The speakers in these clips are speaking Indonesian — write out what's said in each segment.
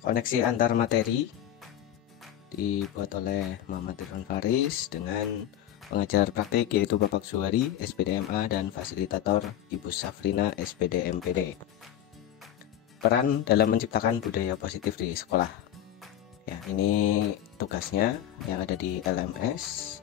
Koneksi antar materi dibuat oleh Muhammad Irfan Faris dengan pengajar praktik yaitu Bapak Zuhari SPDMA dan fasilitator Ibu Safrina SPD MPD. Peran dalam menciptakan budaya positif di sekolah. Ya, ini tugasnya yang ada di LMS.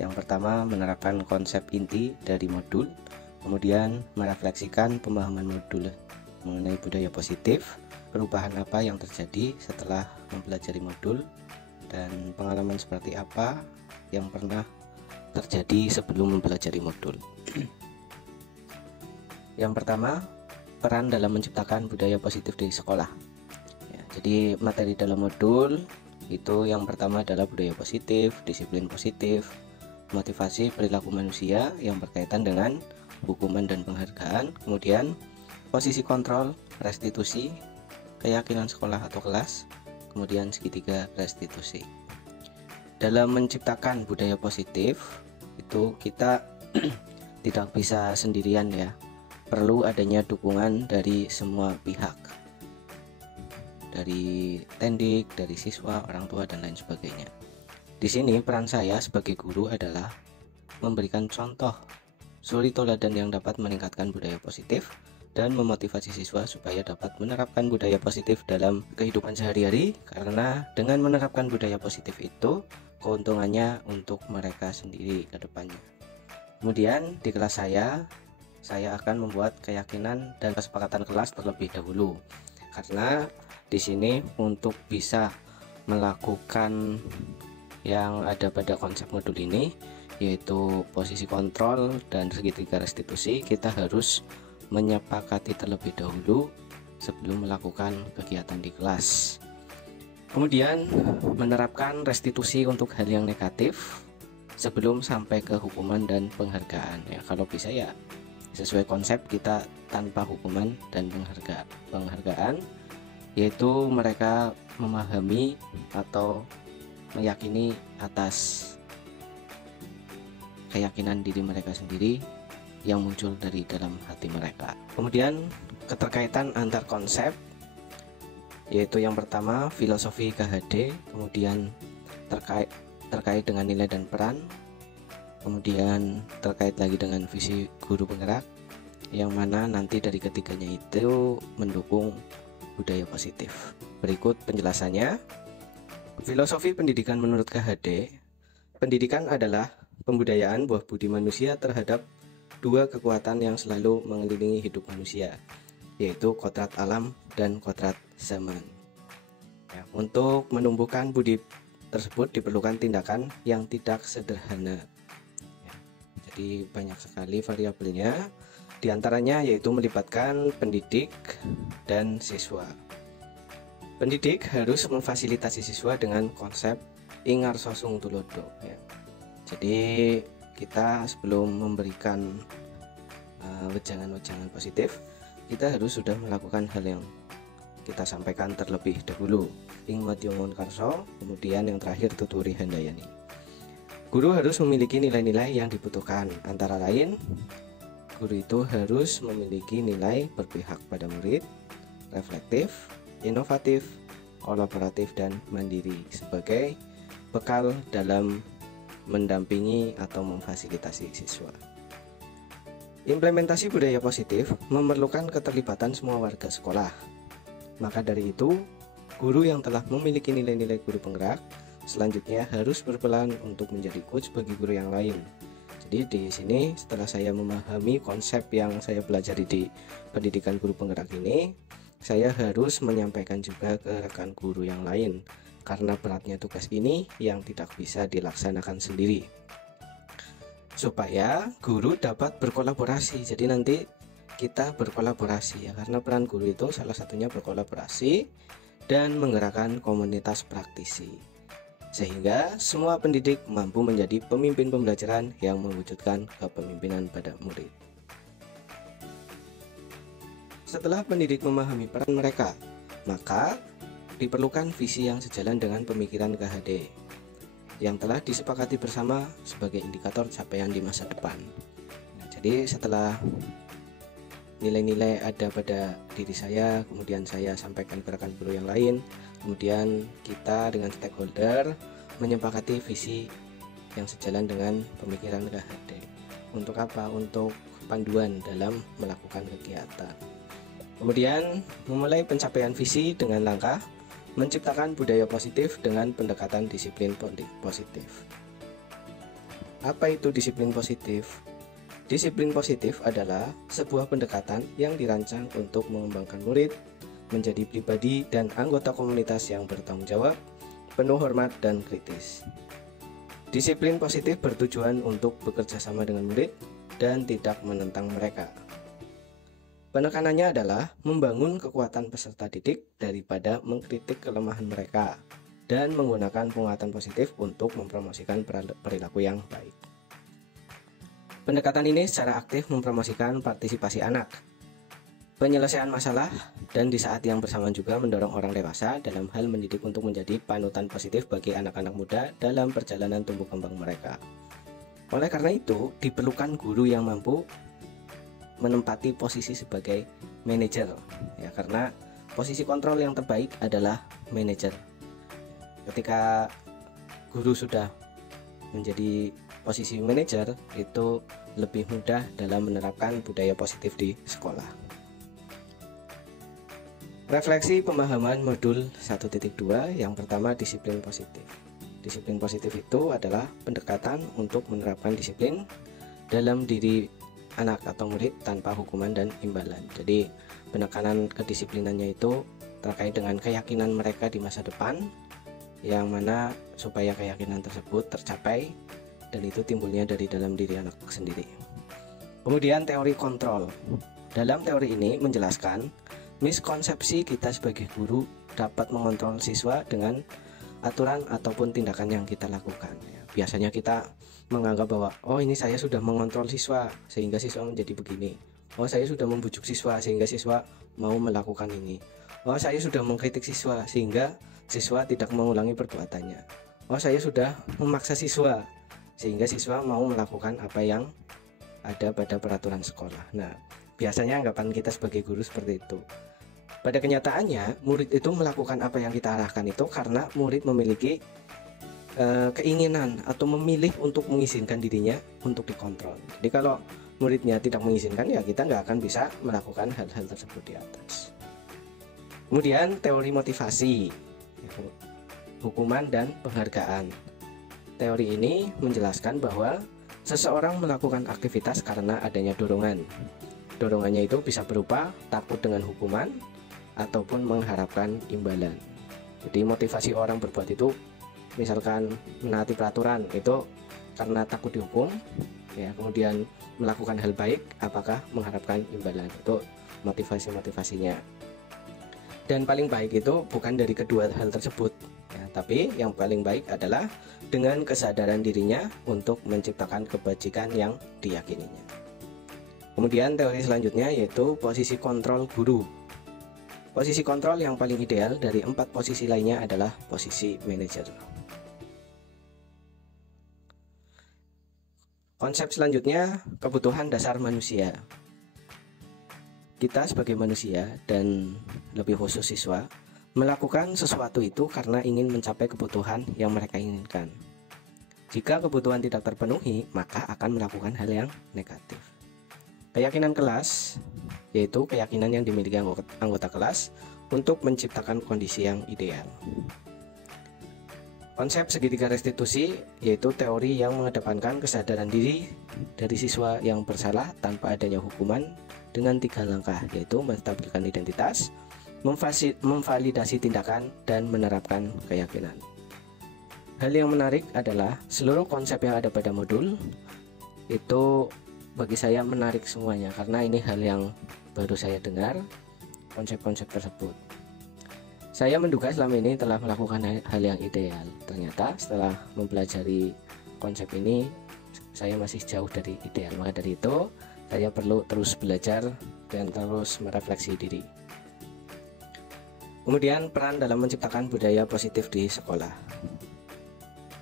Yang pertama, menerapkan konsep inti dari modul, kemudian merefleksikan pemahaman modul mengenai budaya positif, perubahan apa yang terjadi setelah mempelajari modul, dan pengalaman seperti apa yang pernah terjadi sebelum mempelajari modul. Yang pertama, peran dalam menciptakan budaya positif di sekolah. Ya, jadi materi dalam modul itu yang pertama adalah budaya positif, disiplin positif, motivasi perilaku manusia yang berkaitan dengan hukuman dan penghargaan, kemudian posisi kontrol, restitusi, keyakinan sekolah atau kelas, kemudian segitiga restitusi. Dalam menciptakan budaya positif itu kita tidak bisa sendirian ya, perlu adanya dukungan dari semua pihak, dari tendik, dari siswa, orang tua, dan lain sebagainya. Di sini peran saya sebagai guru adalah memberikan contoh suri teladan yang dapat meningkatkan budaya positif dan memotivasi siswa supaya dapat menerapkan budaya positif dalam kehidupan sehari-hari, karena dengan menerapkan budaya positif itu keuntungannya untuk mereka sendiri ke depannya. Kemudian di kelas saya akan membuat keyakinan dan kesepakatan kelas terlebih dahulu, karena di sini untuk bisa melakukan yang ada pada konsep modul ini, yaitu posisi kontrol dan segitiga restitusi, kita harus menyepakati terlebih dahulu sebelum melakukan kegiatan di kelas. Kemudian menerapkan restitusi untuk hal yang negatif sebelum sampai ke hukuman dan penghargaan. Ya, kalau bisa ya sesuai konsep kita tanpa hukuman dan penghargaan, yaitu mereka memahami atau meyakini atas keyakinan diri mereka sendiri yang muncul dari dalam hati mereka. Kemudian keterkaitan antar konsep, yaitu yang pertama filosofi KHD, kemudian terkait dengan nilai dan peran, kemudian terkait lagi dengan visi guru penggerak, yang mana nanti dari ketiganya itu mendukung budaya positif. Berikut penjelasannya. Filosofi pendidikan menurut KHD, pendidikan adalah pembudayaan buah budi manusia terhadap dua kekuatan yang selalu mengelilingi hidup manusia, yaitu kodrat alam dan kodrat zaman. Ya, untuk menumbuhkan budi tersebut diperlukan tindakan yang tidak sederhana. Ya, jadi banyak sekali variabelnya, diantaranya yaitu melibatkan pendidik dan siswa. Pendidik harus memfasilitasi siswa dengan konsep ingar sosung tulodo. Ya. Jadi kita sebelum memberikan wejangan-wejangan positif, kita harus sudah melakukan hal yang kita sampaikan terlebih dahulu. Ing Madyangon Karso, kemudian yang terakhir Tuturi Handayani. Guru harus memiliki nilai-nilai yang dibutuhkan, antara lain guru itu harus memiliki nilai berpihak pada murid, reflektif, inovatif, kolaboratif, dan mandiri sebagai bekal dalam mendampingi atau memfasilitasi siswa. Implementasi budaya positif memerlukan keterlibatan semua warga sekolah. Maka dari itu, guru yang telah memiliki nilai-nilai guru penggerak selanjutnya harus berperan untuk menjadi coach bagi guru yang lain. Jadi di sini setelah saya memahami konsep yang saya pelajari di pendidikan guru penggerak ini, saya harus menyampaikan juga ke rekan guru yang lain, karena beratnya tugas ini yang tidak bisa dilaksanakan sendiri, supaya guru dapat berkolaborasi. Jadi nanti kita berkolaborasi ya, karena peran guru itu salah satunya berkolaborasi dan menggerakkan komunitas praktisi, sehingga semua pendidik mampu menjadi pemimpin pembelajaran yang mewujudkan kepemimpinan pada murid. Setelah pendidik memahami peran mereka, maka diperlukan visi yang sejalan dengan pemikiran KHD yang telah disepakati bersama sebagai indikator capaian di masa depan. Jadi setelah nilai-nilai ada pada diri saya, kemudian saya sampaikan ke rekan guru yang lain, kemudian kita dengan stakeholder menyepakati visi yang sejalan dengan pemikiran KHD. Untuk apa? Untuk panduan dalam melakukan kegiatan. Kemudian memulai pencapaian visi dengan langkah menciptakan budaya positif dengan pendekatan disiplin positif. Apa itu disiplin positif? Disiplin positif adalah sebuah pendekatan yang dirancang untuk mengembangkan murid menjadi pribadi dan anggota komunitas yang bertanggung jawab, penuh hormat, dan kritis. Disiplin positif bertujuan untuk bekerja sama dengan murid dan tidak menentang mereka. Penekanannya adalah membangun kekuatan peserta didik daripada mengkritik kelemahan mereka dan menggunakan penguatan positif untuk mempromosikan perilaku yang baik. Pendekatan ini secara aktif mempromosikan partisipasi anak, penyelesaian masalah, dan di saat yang bersamaan juga mendorong orang dewasa dalam hal mendidik untuk menjadi panutan positif bagi anak-anak muda dalam perjalanan tumbuh kembang mereka. Oleh karena itu, diperlukan guru yang mampu menempati posisi sebagai manajer, ya, karena posisi kontrol yang terbaik adalah manajer. Ketika guru sudah menjadi posisi manajer, itu lebih mudah dalam menerapkan budaya positif di sekolah. Refleksi pemahaman modul 1.2 yang pertama, disiplin positif. Disiplin positif itu adalah pendekatan untuk menerapkan disiplin dalam diri anak atau murid tanpa hukuman dan imbalan. Jadi penekanan kedisiplinannya itu terkait dengan keyakinan mereka di masa depan, yang mana supaya keyakinan tersebut tercapai dan itu timbulnya dari dalam diri anak sendiri. Kemudian teori kontrol. Dalam teori ini menjelaskan miskonsepsi kita sebagai guru dapat mengontrol siswa dengan aturan ataupun tindakan yang kita lakukan. Biasanya kita menganggap bahwa oh ini saya sudah mengontrol siswa sehingga siswa menjadi begini. Oh saya sudah membujuk siswa sehingga siswa mau melakukan ini. Oh saya sudah mengkritik siswa sehingga siswa tidak mengulangi perbuatannya. Oh saya sudah memaksa siswa sehingga siswa mau melakukan apa yang ada pada peraturan sekolah. Nah, biasanya anggapan kita sebagai guru seperti itu. Pada kenyataannya, murid itu melakukan apa yang kita arahkan itu karena murid memiliki keinginan atau memilih untuk mengizinkan dirinya untuk dikontrol. Jadi kalau muridnya tidak mengizinkan, ya kita nggak akan bisa melakukan hal-hal tersebut di atas. Kemudian teori motivasi, hukuman dan penghargaan. Teori ini menjelaskan bahwa seseorang melakukan aktivitas karena adanya dorongan. Dorongannya itu bisa berupa takut dengan hukuman ataupun mengharapkan imbalan. Jadi motivasi orang berbuat itu, misalkan menaati peraturan itu karena takut dihukum, ya, kemudian melakukan hal baik apakah mengharapkan imbalan, itu motivasinya. Dan paling baik itu bukan dari kedua hal tersebut, ya, tapi yang paling baik adalah dengan kesadaran dirinya untuk menciptakan kebajikan yang diyakininya. Kemudian teori selanjutnya yaitu posisi kontrol guru. Posisi kontrol yang paling ideal dari 4 posisi lainnya adalah posisi manajer. Konsep selanjutnya, kebutuhan dasar manusia. Kita sebagai manusia dan lebih khusus siswa melakukan sesuatu itu karena ingin mencapai kebutuhan yang mereka inginkan. Jika kebutuhan tidak terpenuhi, maka akan melakukan hal yang negatif. Keyakinan kelas yaitu keyakinan yang dimiliki anggota kelas untuk menciptakan kondisi yang ideal. Konsep segitiga restitusi yaitu teori yang mengedepankan kesadaran diri dari siswa yang bersalah tanpa adanya hukuman dengan 3 langkah, yaitu menstabilkan identitas, memvalidasi tindakan, dan menerapkan keyakinan. Hal yang menarik adalah seluruh konsep yang ada pada modul itu bagi saya menarik semuanya, karena ini hal yang baru saya dengar, konsep-konsep tersebut. Saya menduga selama ini telah melakukan hal yang ideal. Ternyata setelah mempelajari konsep ini, saya masih jauh dari ideal. Maka dari itu, saya perlu terus belajar dan terus merefleksi diri. Kemudian peran dalam menciptakan budaya positif di sekolah.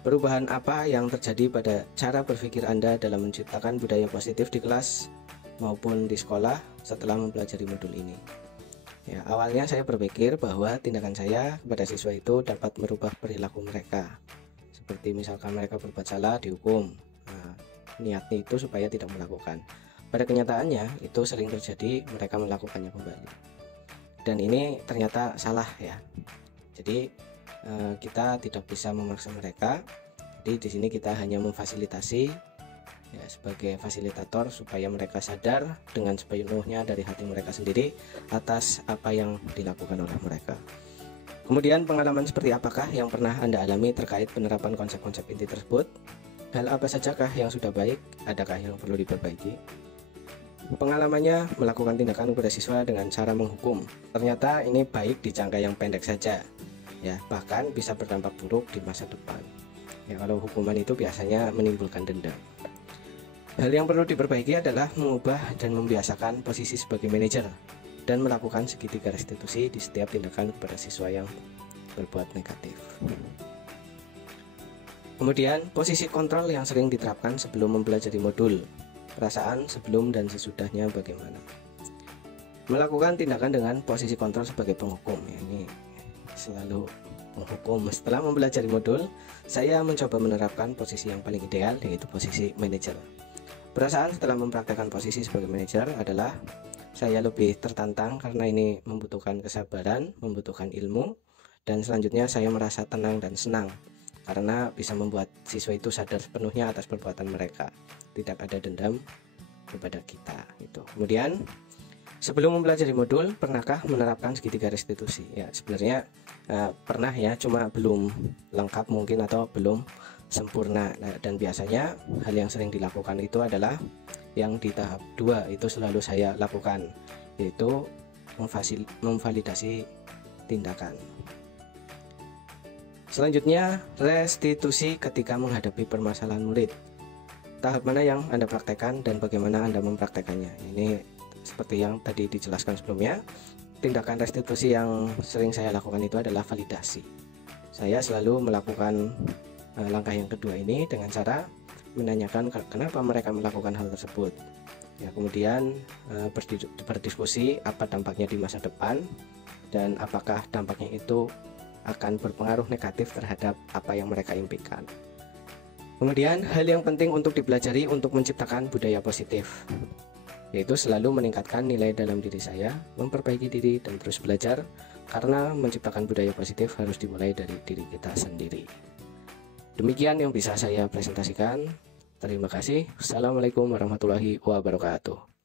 Perubahan apa yang terjadi pada cara berpikir Anda dalam menciptakan budaya positif di kelas maupun di sekolah setelah mempelajari modul ini. Ya, awalnya saya berpikir bahwa tindakan saya kepada siswa itu dapat merubah perilaku mereka. Seperti misalkan mereka berbuat salah dihukum. Nah, niatnya itu supaya tidak melakukan. Pada kenyataannya itu sering terjadi mereka melakukannya kembali. Dan ini ternyata salah ya. Jadi kita tidak bisa memaksa mereka. Jadi di sini kita hanya memfasilitasi ya, sebagai fasilitator supaya mereka sadar dengan sepenuhnya dari hati mereka sendiri atas apa yang dilakukan oleh mereka. Kemudian pengalaman seperti apakah yang pernah Anda alami terkait penerapan konsep-konsep inti tersebut? Hal apa sajakah yang sudah baik? Adakah yang perlu diperbaiki? Pengalamannya melakukan tindakan kepada siswa dengan cara menghukum. Ternyata ini baik di jangka yang pendek saja. Ya, bahkan bisa berdampak buruk di masa depan. Ya, kalau hukuman itu biasanya menimbulkan dendam. Hal yang perlu diperbaiki adalah mengubah dan membiasakan posisi sebagai manajer dan melakukan segitiga restitusi di setiap tindakan kepada siswa yang berbuat negatif. Kemudian, posisi kontrol yang sering diterapkan sebelum mempelajari modul. Perasaan sebelum dan sesudahnya bagaimana? Melakukan tindakan dengan posisi kontrol sebagai penghukum. Ya, ini selalu menghukum. Setelah mempelajari modul, saya mencoba menerapkan posisi yang paling ideal, yaitu posisi manajer. Perasaan setelah mempraktekkan posisi sebagai manajer adalah saya lebih tertantang karena ini membutuhkan kesabaran, membutuhkan ilmu, dan selanjutnya saya merasa tenang dan senang karena bisa membuat siswa itu sadar sepenuhnya atas perbuatan mereka, tidak ada dendam kepada kita gitu. Kemudian sebelum mempelajari modul, pernahkah menerapkan segitiga restitusi? Ya, sebenarnya pernah ya, cuma belum lengkap mungkin atau belum sempurna. Nah, dan biasanya hal yang sering dilakukan itu adalah yang di tahap 2 itu selalu saya lakukan, yaitu memvalidasi tindakan. Selanjutnya, restitusi ketika menghadapi permasalahan murid. Tahap mana yang Anda praktekkan dan bagaimana Anda mempraktekannya? Ini seperti yang tadi dijelaskan sebelumnya. Tindakan restitusi yang sering saya lakukan itu adalah validasi. Saya selalu melakukan langkah yang kedua ini dengan cara menanyakan kenapa mereka melakukan hal tersebut. Ya, kemudian berdiskusi apa dampaknya di masa depan dan apakah dampaknya itu akan berpengaruh negatif terhadap apa yang mereka impikan. Kemudian hal yang penting untuk dipelajari untuk menciptakan budaya positif, yaitu selalu meningkatkan nilai dalam diri saya, memperbaiki diri dan terus belajar, karena menciptakan budaya positif harus dimulai dari diri kita sendiri. Demikian yang bisa saya presentasikan. Terima kasih. Assalamualaikum warahmatullahi wabarakatuh.